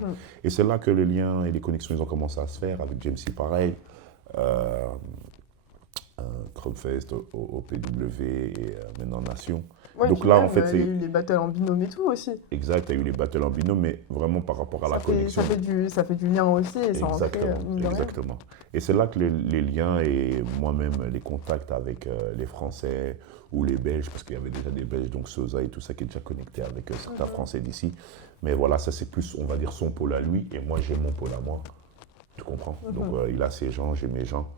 Et c'est là que les liens et les connexions, ils ont commencé à se faire. Avec James C, pareil. Euh, Crumfest, au PW et maintenant Nation. Ouais, Donc puis là, même, en fait, il y a c'est eu les battles en binôme et tout aussi. exact, il y a eu les battles en binôme, mais vraiment par rapport à la connexion. Ça fait du lien aussi et ça en crée, Exactement, mine de rien. exactement. Et c'est là que les liens et moi-même les contacts avec les Français ou les Belges, parce qu'il y avait déjà des Belges, donc Sosa et tout ça qui est déjà connecté avec certains Français d'ici. Mais voilà, ça c'est plus, on va dire, son pôle à lui et moi j'ai mon pôle à moi. Tu comprends? Donc il a ses gens, j'ai mes gens.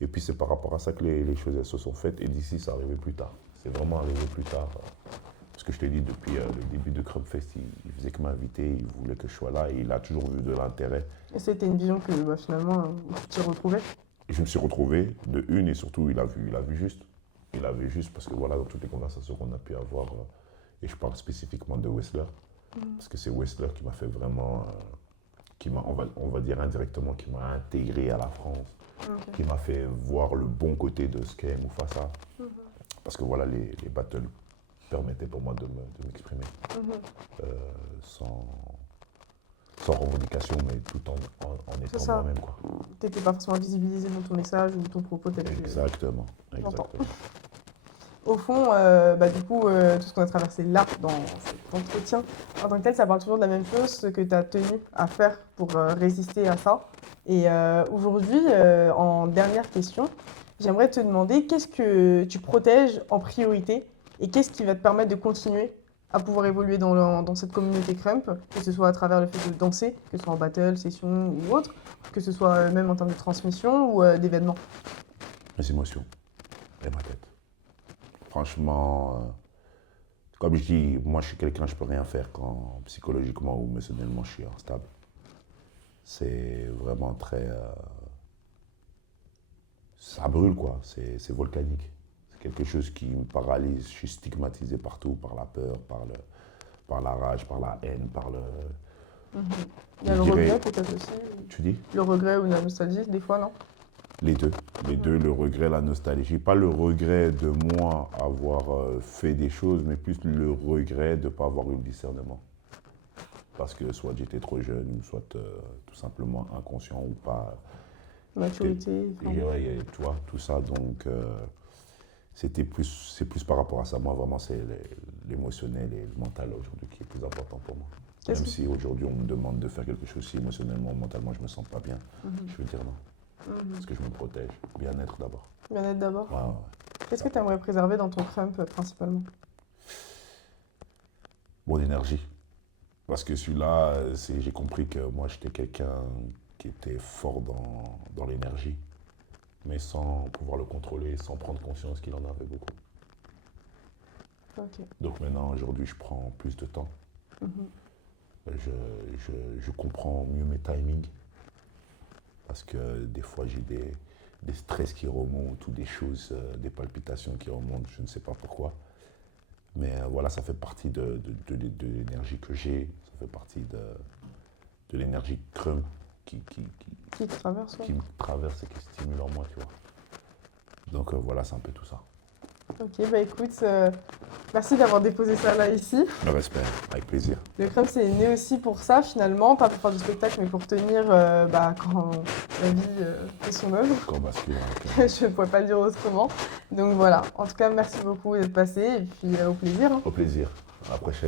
Et puis c'est par rapport à ça que les choses elles se sont faites. Et d'ici, ça arrivait plus tard. C'est vraiment arrivé plus tard. Parce que je t'ai dit, depuis le début de Crumfest, il faisait que m'inviter, il voulait que je sois là et il a toujours vu de l'intérêt. Et c'était une vision que finalement, tu t'y retrouvais. je me suis retrouvé de une et surtout il a vu juste. Il a vu juste parce que voilà, dans toutes les conversations qu'on a pu avoir, et je parle spécifiquement de Whistler, parce que c'est Whistler qui m'a fait vraiment, on va dire indirectement, qui m'a intégré à la France, Ok. qui m'a fait voir le bon côté de ce qu'est Mufasa. Mhm. Parce que voilà, les battles permettaient pour moi de m'exprimer Mhm. euh, sans, sans revendication, mais tout en C'est étant ça. moi-même, quoi. T'étais pas forcément visibilisé dans ton message ou ton propos tel que... Exactement, J'entends. exactement. Au fond, du coup, tout ce qu'on a traversé là, dans cet entretien, en tant que tel, ça parle toujours de la même chose, ce que tu as tenu à faire pour résister à ça. Et aujourd'hui, en dernière question, j'aimerais te demander qu'est-ce que tu protèges en priorité et qu'est-ce qui va te permettre de continuer à pouvoir évoluer dans cette communauté Crump, que ce soit à travers le fait de danser, que ce soit en battle, session ou autre, que ce soit même en termes de transmission ou d'événements. Mes émotions et ma tête. Franchement, comme je dis, moi je suis quelqu'un, je peux rien faire quand psychologiquement ou émotionnellement je suis instable. C'est vraiment très. Ça brûle quoi, c'est volcanique. C'est quelque chose qui me paralyse. Je suis stigmatisé partout par la peur, par la rage, par la haine, par le. Mhm. Il y a Je le dirais. regret peut-être aussi. Tu dis? Le regret ou la nostalgie, des fois, non? Les deux. Les deux, le regret, la nostalgie. Pas le regret de moi avoir fait des choses, mais plus le regret de ne pas avoir eu le discernement. Parce que soit j'étais trop jeune, ou soit tout simplement inconscient ou pas. Maturité. Et, ouais, tu vois, tout ça. Donc, c'est plus par rapport à ça. Moi, vraiment, c'est l'émotionnel et le mental aujourd'hui qui est plus important pour moi. Qu'est-ce Même que- si aujourd'hui on me demande de faire quelque chose, si émotionnellement ou mentalement je me sens pas bien, Mhm. je veux dire non. Mhm. Parce que je me protège. Bien-être d'abord. Bien-être d'abord. Ouais, ouais. Qu'est-ce que tu aimerais préserver dans ton crump principalement? Mon énergie. Parce que celui-là, j'ai compris que moi j'étais quelqu'un qui était fort dans l'énergie, mais sans pouvoir le contrôler, sans prendre conscience qu'il en avait beaucoup. Ok. Donc maintenant, aujourd'hui, je prends plus de temps. Mhm. Je comprends mieux mes timings. Parce que des fois, j'ai des stress qui remontent ou des choses, des palpitations qui remontent, je ne sais pas pourquoi. Mais voilà, ça fait partie de l'énergie que j'ai, ça fait partie de l'énergie crème Qui te traverse, ouais. qui me traverse et qui stimule en moi, tu vois. Donc voilà, c'est un peu tout ça. Ok, bah écoute, merci d'avoir déposé ça là ici. Le respect, avec plaisir. Le crump c'est né aussi pour ça finalement, pas pour faire du spectacle mais pour tenir quand la vie fait son œuvre. Comme masculin. Je ne pourrais pas le dire autrement. Donc voilà, en tout cas merci beaucoup d'être passé et puis au plaisir, hein. Au plaisir. À la prochaine.